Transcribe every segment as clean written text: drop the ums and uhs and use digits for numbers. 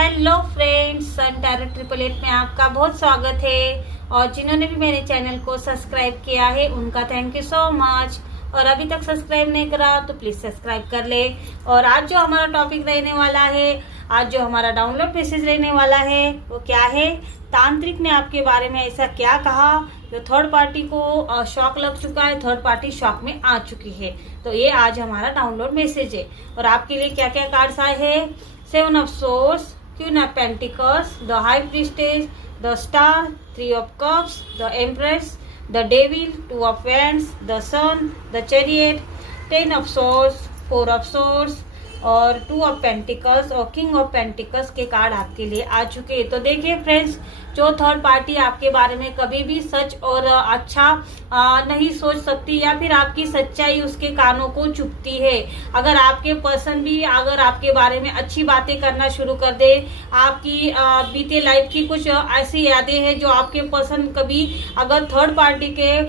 Hello friends, सन tarot 888 में आपका बहुत स्वागत है। और जिन्होंने भी मेरे चैनल को सब्सक्राइब किया है उनका थैंक यू सो मच। और अभी तक सब्सक्राइब नहीं करा तो प्लीज सब्सक्राइब कर ले। और आज जो हमारा टॉपिक रहने वाला है, आज जो हमारा डाउनलोड मैसेज रहने वाला है वो क्या है, तांत्रिक ने आपके बारे में ऐसा क्या कहा जो थर्ड पार्टी को शॉक लग चुका है, थर्ड पार्टी शॉक में आ चुकी है। तो ये आज हमारा डाउनलोड मैसेज है। और आपके लिए क्या क्या कार्ड्स आए हैं, 7 of source, Queen of Pentacles, the High Priestess, the Star, 3 of Cups, the Empress, the Devil, 2 of Wands, the Sun, the Chariot, 10 of Swords, 4 of Swords और 2 ऑफ पेंटिकल्स और किंग ऑफ पेंटिकल्स के card आपके लिए आ चुके हैं। तो देखिए friends, जो थर्ड पार्टी आपके बारे में कभी भी सच और अच्छा नहीं सोच सकती या फिर आपकी सच्चाई उसके कानों को चुभती है। अगर आपके पर्सन भी अगर आपके बारे में अच्छी बातें करना शुरू कर दे, आपकी बीते लाइफ की कुछ ऐसी यादें हैं जो आपके पर्सन कभी अगर थर्ड पार्टी के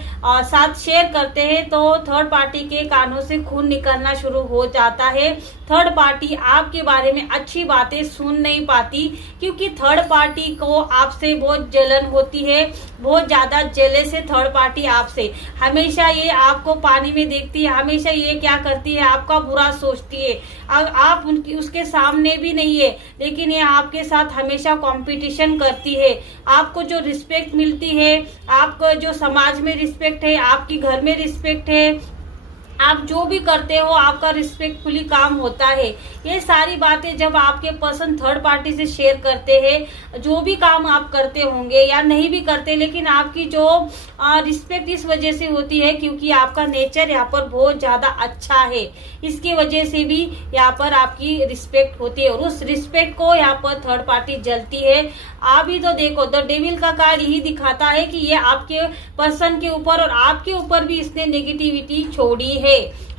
साथ शेयर करते हैं तो थर्ड पार्टी के कानों से खून निकलना शुरू हो जाता है। थर्ड पार्टी आपके बारे में अच्छी बातें सुन नहीं पाती क्योंकि थर्ड पार्टी को आपसे बहुत जलन होती है, बहुत ज्यादा जेलस है थर्ड पार्टी आपसे। हमेशा ये आपको पानी में देखती है, हमेशा ये क्या करती है, आपका बुरा सोचती है। आप उनकी उसके सामने भी नहीं है लेकिन ये आपके साथ हमेशा कंपटीशन करती है। आपको जो रिस्पेक्ट मिलती है, आपको जो समाज में रिस्पेक्ट है, आपकी घर में रिस्पेक्ट है, आप जो भी करते हो आपका रिस्पेक्टफुली काम होता है। ये सारी बातें जब आपके पर्सन थर्ड पार्टी से शेयर करते हैं, जो भी काम आप करते होंगे या नहीं भी करते, लेकिन आपकी जो रिस्पेक्ट इस वजह से होती है क्योंकि आपका नेचर यहाँ पर बहुत ज्यादा अच्छा है। इसकी वजह से भी यहाँ पर आपकी रिस्पेक्ट होती है और उस रिस्पेक्ट को यहाँ पर थर्ड पार्टी जलती है। आप ही तो देखो, द डेविल का कार्ड यही दिखाता है कि ये आपके पर्सन के ऊपर और आपके ऊपर भी इसने नेगेटिविटी छोड़ी है।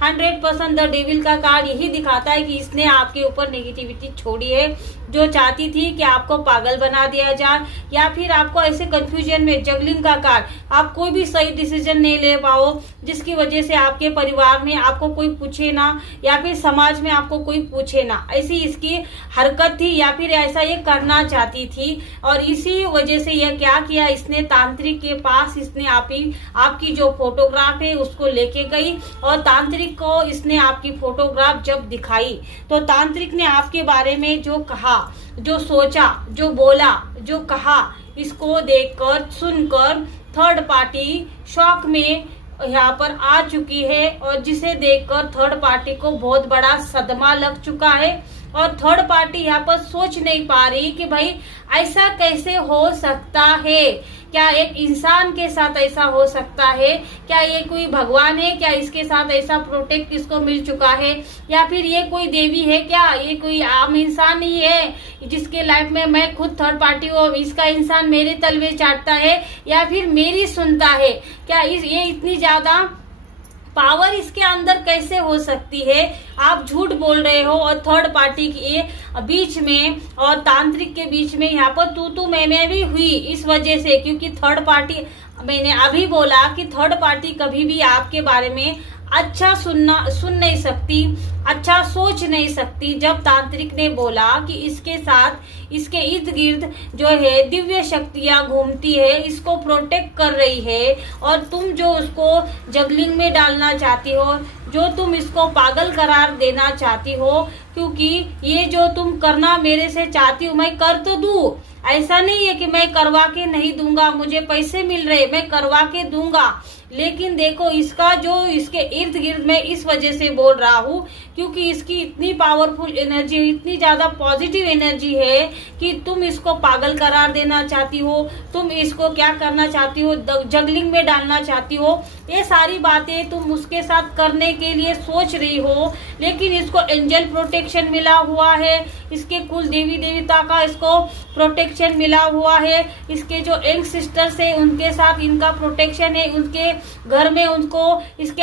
100% द डेविल का कार्ड यही दिखाता है कि इसने आपके ऊपर नेगेटिविटी छोड़ी है, जो चाहती थी कि आपको पागल बना दिया जाए या फिर आपको ऐसे कंफ्यूजन में, जगलिंग का कार्ड, आप कोई भी सही डिसीजन नहीं ले पाओ जिसकी वजह से आपके परिवार में आपको कोई पूछे ना या फिर समाज में आपको कोई पूछे ना, ऐसी इसकी हरकत थी या फिर ऐसा ये करना चाहती थी। और इसी वजह से यह क्या किया, इसने तांत्रिक के पास इसने आपकी जो फोटोग्राफ है उसको लेके गई और तांत्रिक को इसने आपकी फोटोग्राफ जब दिखाई तो तांत्रिक ने आपके बारे में जो कहा, जो सोचा, जो बोला, जो कहा, इसको देखकर सुनकर थर्ड पार्टी शॉक में यहाँ पर आ चुकी है और जिसे देखकर थर्ड पार्टी को बहुत बड़ा सदमा लग चुका है। और थर्ड पार्टी यहाँ पर सोच नहीं पा रही कि भाई ऐसा कैसे हो सकता है, क्या एक इंसान के साथ ऐसा हो सकता है, क्या ये कोई भगवान है, क्या इसके साथ ऐसा प्रोटेक्ट इसको मिल चुका है, या फिर ये कोई देवी है, क्या ये कोई आम इंसान ही है जिसके लाइफ में मैं खुद थर्ड पार्टी हूँ, इसका इंसान मेरे तलवे चाटता है या फिर मेरी सुनता है, क्या ये इतनी ज्यादा पावर इसके अंदर कैसे हो सकती है। आप झूठ बोल रहे हो और थर्ड पार्टी के बीच में और तांत्रिक के बीच में यहाँ पर तू मैं भी हुई इस वजह से, क्योंकि थर्ड पार्टी, मैंने अभी बोला कि थर्ड पार्टी कभी भी आपके बारे में अच्छा सुन नहीं सकती, अच्छा सोच नहीं सकती। जब तांत्रिक ने बोला कि इसके साथ इसके इर्द गिर्द जो है दिव्य शक्तियां घूमती है, इसको प्रोटेक्ट कर रही है और तुम जो उसको जगलिंग में डालना चाहती हो, जो तुम इसको पागल करार देना चाहती हो, क्योंकि ये जो तुम करना मेरे से चाहती हो मैं कर तो दूं, ऐसा नहीं है कि मैं करवा के नहीं दूंगा, मुझे पैसे मिल रहे मैं करवा के दूंगा, लेकिन देखो इसका जो इसके इर्द गिर्द में इस वजह से बोल रहा हूँ क्योंकि इसकी इतनी पावरफुल एनर्जी, इतनी ज्यादा पॉजिटिव एनर्जी है कि तुम इसको पागल करार देना चाहती हो, तुम इसको क्या करना चाहती हो, जगलिंग में डालना चाहती हो। ये सारी बातें तुम उसके साथ करने के लिए सोच रही हो, लेकिन इसको एंजल प्रोटेक्शन मिला हुआ है, इसके कुल देवी देवता का इसको प्रोटेक्शन मिला हुआ है, इसके जो यंग सिस्टर्स है उनके साथ इनका प्रोटेक्शन है, उनके घर में उनको इसके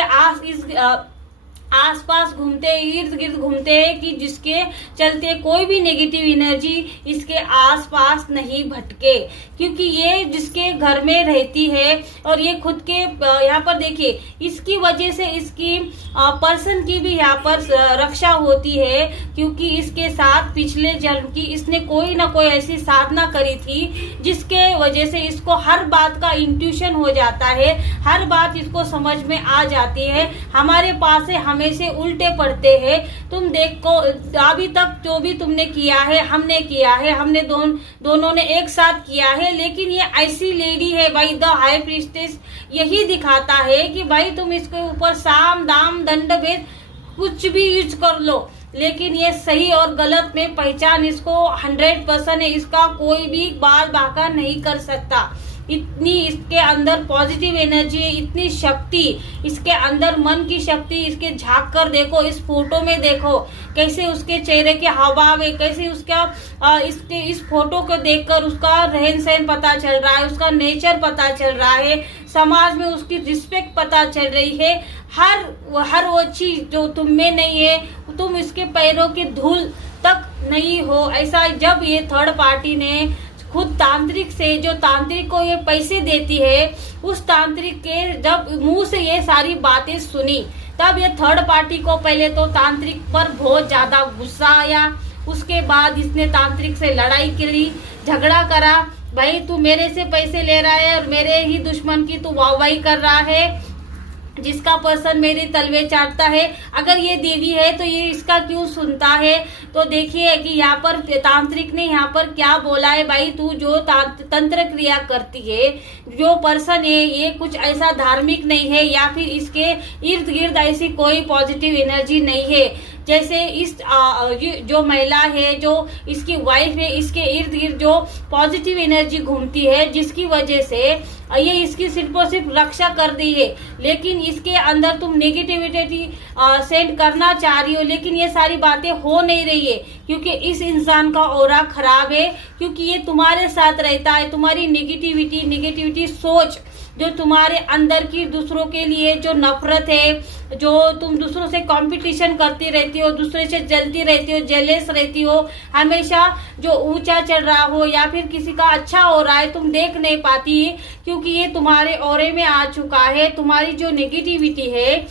आसपास घूमते, इर्द गिर्द घूमते हैं कि जिसके चलते कोई भी नेगेटिव एनर्जी इसके आसपास नहीं भटके, क्योंकि ये जिसके घर में रहती है और ये खुद के यहाँ पर देखिए इसकी वजह से इसकी पर्सन की भी यहाँ पर रक्षा होती है, क्योंकि इसके साथ पिछले जन्म की इसने कोई ना कोई ऐसी साधना करी थी जिसके वजह से इसको हर बात का इंट्यूशन हो जाता है, हर बात इसको समझ में आ जाती है। हमारे पास से हमेशा उल्टे पड़ते हैं। तुम देखो अभी तक जो भी तुमने किया है, हमने किया है, हमने दोनों ने एक साथ किया है, लेकिन ये ऐसी लेडी है भाई, द हाई प्रीस्टेस यही दिखाता है कि भाई तुम इसके ऊपर साम दाम दंड भेद कुछ भी यूज कर लो, लेकिन ये सही और गलत में पहचान इसको 100% है। इसका कोई भी बाल बाका नहीं कर सकता। इतनी इसके अंदर पॉजिटिव एनर्जी है, इतनी शक्ति इसके अंदर, मन की शक्ति। इसके झांक कर देखो, इस फोटो में देखो कैसे उसके चेहरे के हावभाव है, कैसे उसका इसके इस फोटो को देखकर उसका रहन सहन पता चल रहा है, उसका नेचर पता चल रहा है, समाज में उसकी रिस्पेक्ट पता चल रही है। हर वो चीज जो तुम में नहीं है, तुम इसके पैरों की धूल तक नहीं हो। ऐसा जब ये थर्ड पार्टी ने खुद तांत्रिक से, जो तांत्रिक को ये पैसे देती है, उस तांत्रिक के जब मुंह से ये सारी बातें सुनी, तब ये थर्ड पार्टी को पहले तो तांत्रिक पर बहुत ज्यादा गुस्सा आया। उसके बाद इसने तांत्रिक से लड़ाई करी, झगड़ा करा, भाई तू मेरे से पैसे ले रहा है और मेरे ही दुश्मन की तू वाहवाही कर रहा है, जिसका पर्सन मेरे तलवे चाटता है। अगर ये देवी है तो ये इसका क्यों सुनता है? तो देखिए कि यहाँ पर तांत्रिक ने यहाँ पर क्या बोला है, भाई तू जो तंत्र क्रिया करती है, जो पर्सन है ये कुछ ऐसा धार्मिक नहीं है, या फिर इसके इर्द गिर्द ऐसी कोई पॉजिटिव एनर्जी नहीं है। जैसे इस जो महिला है, जो इसकी वाइफ है, इसके इर्द गिर्द जो पॉजिटिव एनर्जी घूमती है, जिसकी वजह से ये इसकी सिर्फ और सिर्फ रक्षा कर दी है, लेकिन इसके अंदर तुम नेगेटिविटी सेंड करना चाह रही हो, लेकिन ये सारी बातें हो नहीं रही है, क्योंकि इस इंसान का ऑरा खराब है, क्योंकि ये तुम्हारे साथ रहता है। तुम्हारी नेगेटिविटी सोच, जो तुम्हारे अंदर की दूसरों के लिए जो नफरत है, जो तुम दूसरों से कंपटीशन करती रहती हो, दूसरे से जलती रहती हो, जेलस रहती हो, हमेशा जो ऊंचा चढ़ रहा हो या फिर किसी का अच्छा हो रहा है तुम देख नहीं पाती, क्योंकि ये तुम्हारे ऑरे में आ चुका है। तुम्हारी जो नेगेटिविटी है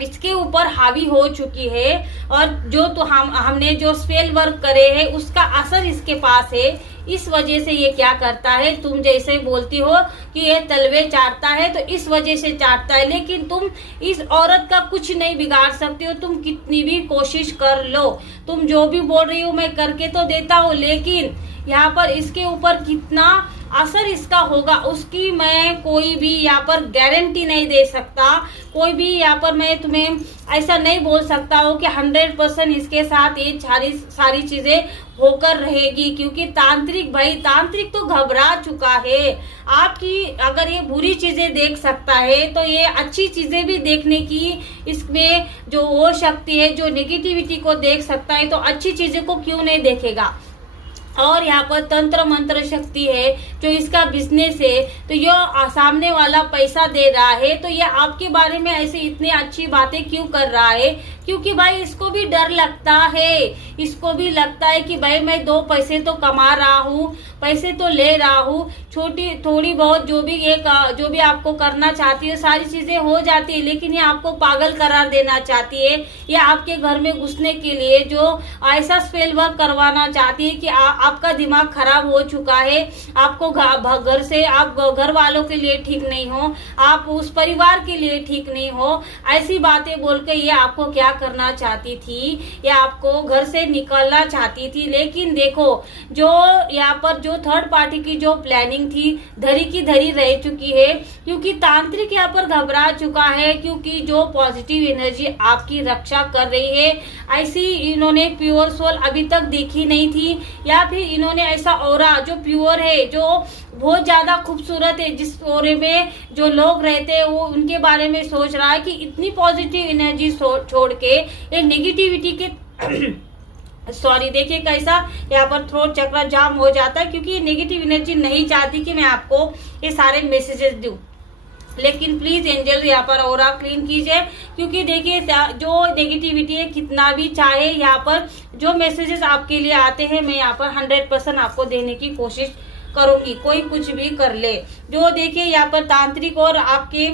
इसके ऊपर हावी हो चुकी है, और जो तो हमने जो स्पेल वर्क करे हैं उसका असर इसके पास है। इस वजह से ये क्या करता है, तुम जैसे बोलती हो कि ये तलवे चाटता है, तो इस वजह से चाटता है, लेकिन तुम इस औरत का कुछ नहीं बिगाड़ सकते हो। तुम कितनी भी कोशिश कर लो, तुम जो भी बोल रही हो मैं करके तो देता हूँ, लेकिन यहाँ पर इसके ऊपर कितना असर इसका होगा उसकी मैं कोई भी यहाँ पर गारंटी नहीं दे सकता। कोई भी यहाँ पर मैं तुम्हें ऐसा नहीं बोल सकता हूँ कि 100% इसके साथ ये सारी चीजें होकर रहेगी, क्योंकि तांत्रिक तो घबरा चुका है। आपकी अगर ये बुरी चीजें देख सकता है तो ये अच्छी चीजें भी देखने की इसमें जो वो शक्ति है, जो नेगेटिविटी को देख सकता है, तो अच्छी चीजें को क्यों नहीं देखेगा। और यहाँ पर तंत्र मंत्र शक्ति है, जो इसका बिजनेस है, तो ये सामने वाला पैसा दे रहा है, तो ये आपके बारे में ऐसे इतनी अच्छी बातें क्यों कर रहा है? क्योंकि भाई इसको भी डर लगता है, इसको भी लगता है कि भाई मैं 2 पैसे तो कमा रहा हूँ, पैसे तो ले रहा हूँ, थोड़ी बहुत जो भी आपको करना चाहती है सारी चीजें हो जाती है, लेकिन ये आपको पागल करार देना चाहती है, या आपके घर में घुसने के लिए जो ऐसा स्पेल वर्क करवाना चाहती है कि आपका दिमाग खराब हो चुका है, आपको घर से, आप घर वालों के लिए ठीक नहीं हो, आप उस परिवार के लिए ठीक नहीं हो, ऐसी बातें बोल के ये आपको क्या करना चाहती थी, या आपको घर से निकलना चाहती थी। लेकिन देखो जो यहाँ पर जो थर्ड पार्टी की जो प्लानिंग थी धरी की धरी रह चुकी है, क्योंकि तांत्रिक यहाँ पर घबरा चुका है, क्योंकि जो पॉजिटिव एनर्जी आपकी रक्षा कर रही है ऐसी इन्होंने प्योर सोल अभी तक देखी नहीं थी, या फिर इन्होंने ऐसा ऑरा जो प्योर है, जो बहुत ज्यादा खूबसूरत है, जिस ओरे में जो लोग रहते हैं वो उनके बारे में सोच रहा है कि इतनी पॉजिटिव एनर्जी छोड़ के एक नेगेटिविटी के सॉरी देखिए कैसा यहाँ पर थ्रोट चक्र जाम हो जाता है, क्योंकि ये नेगेटिव एनर्जी नहीं चाहती कि मैं आपको ये सारे मैसेजेस दूं। लेकिन प्लीज एंजल यहाँ पर ऑरा क्लीन कीजिए, क्योंकि देखिए जो नेगेटिविटी है कितना भी चाहे यहाँ पर जो मैसेजेस आपके लिए आते हैं मैं यहाँ पर 100% आपको देने की कोशिश करूंगी, कोई कुछ भी कर ले। जो देखिए यहाँ पर तांत्रिक और आपके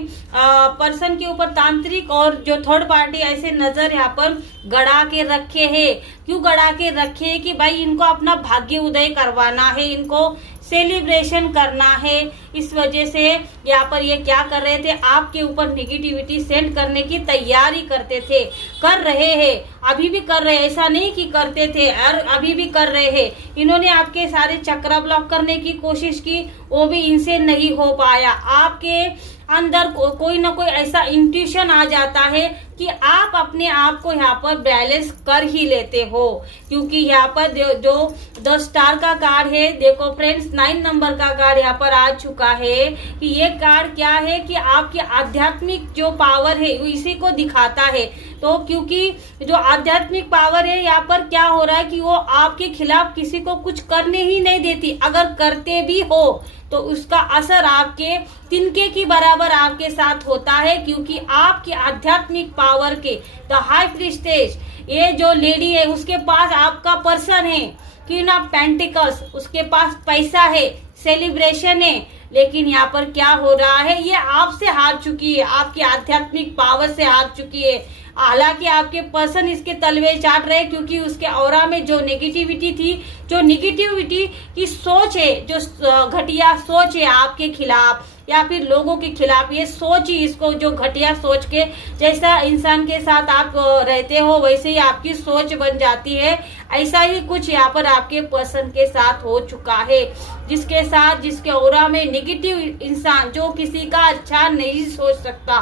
पर्सन के ऊपर तांत्रिक और जो थर्ड पार्टी ऐसे नजर यहाँ पर गड़ा के रखे हैं। क्यों गड़ा के रखे हैं? कि भाई इनको अपना भाग्य उदय करवाना है, इनको सेलिब्रेशन करना है। इस वजह से यहाँ पर ये क्या कर रहे थे, आपके ऊपर नेगेटिविटी सेंड करने की तैयारी करते थे, कर रहे हैं, अभी भी कर रहे हैं। ऐसा नहीं कि करते थे और अभी भी कर रहे हैं। इन्होंने आपके सारे चक्र ब्लॉक करने की कोशिश की, वो भी इनसे नहीं हो पाया। आपके अंदर कोई ना कोई ऐसा इंट्यूशन आ जाता है कि आप अपने आप को यहाँ पर बैलेंस कर ही लेते हो, क्योंकि यहाँ पर जो 10 स्टार का कार्ड है, देखो फ्रेंड्स 9 नंबर का कार्ड यहाँ पर आ चुका है कि ये कार्ड क्या है कि आपकी आध्यात्मिक जो पावर है इसी को दिखाता है। तो क्योंकि जो आध्यात्मिक पावर है यहाँ पर क्या हो रहा है कि वो आपके खिलाफ किसी को कुछ करने ही नहीं देती। अगर करते भी हो तो उसका असर आपके तिनके की बराबर आपके साथ होता है, क्योंकि आपकी आध्यात्मिक पावर के द हाई प्रीस्टेस ये जो लेडी है उसके पास आपका पर्सन है, क्वीन ऑफ पेंटिकल्स, उसके पास पैसा है, सेलिब्रेशन है। लेकिन यहाँ पर क्या हो रहा है, ये आपसे हार चुकी है, आपकी आध्यात्मिक पावर से हार चुकी है। हालांकि आपके पर्सन इसके तलवे चाट रहे, क्योंकि उसके ऑरा में जो नेगेटिविटी थी, जो नेगेटिविटी की सोच है, जो घटिया सोच है आपके खिलाफ या फिर लोगों के खिलाफ, ये सोच ही इसको जो घटिया सोच के जैसा इंसान के साथ आप रहते हो वैसे ही आपकी सोच बन जाती है। ऐसा ही कुछ यहाँ पर आपके पर्सन के साथ हो चुका है, जिसके ऑरा में नेगेटिव इंसान जो किसी का अच्छा नहीं सोच सकता,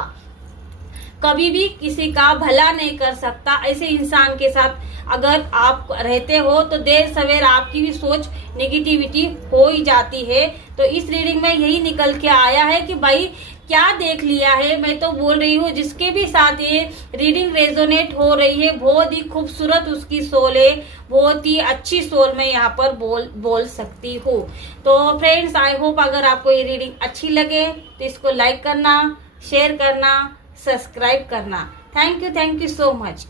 कभी भी किसी का भला नहीं कर सकता, ऐसे इंसान के साथ अगर आप रहते हो तो देर सवेर आपकी भी सोच नेगेटिविटी हो ही जाती है। तो इस रीडिंग में यही निकल के आया है कि भाई क्या देख लिया है। मैं तो बोल रही हूँ जिसके भी साथ ये रीडिंग रेजोनेट हो रही है, बहुत ही खूबसूरत उसकी सोल है, बहुत ही अच्छी सोल मैं यहाँ पर बोल सकती हूँ। तो फ्रेंड्स आई होप अगर आपको ये रीडिंग अच्छी लगे तो इसको लाइक करना, शेयर करना, सब्सक्राइब करना। Thank you so much.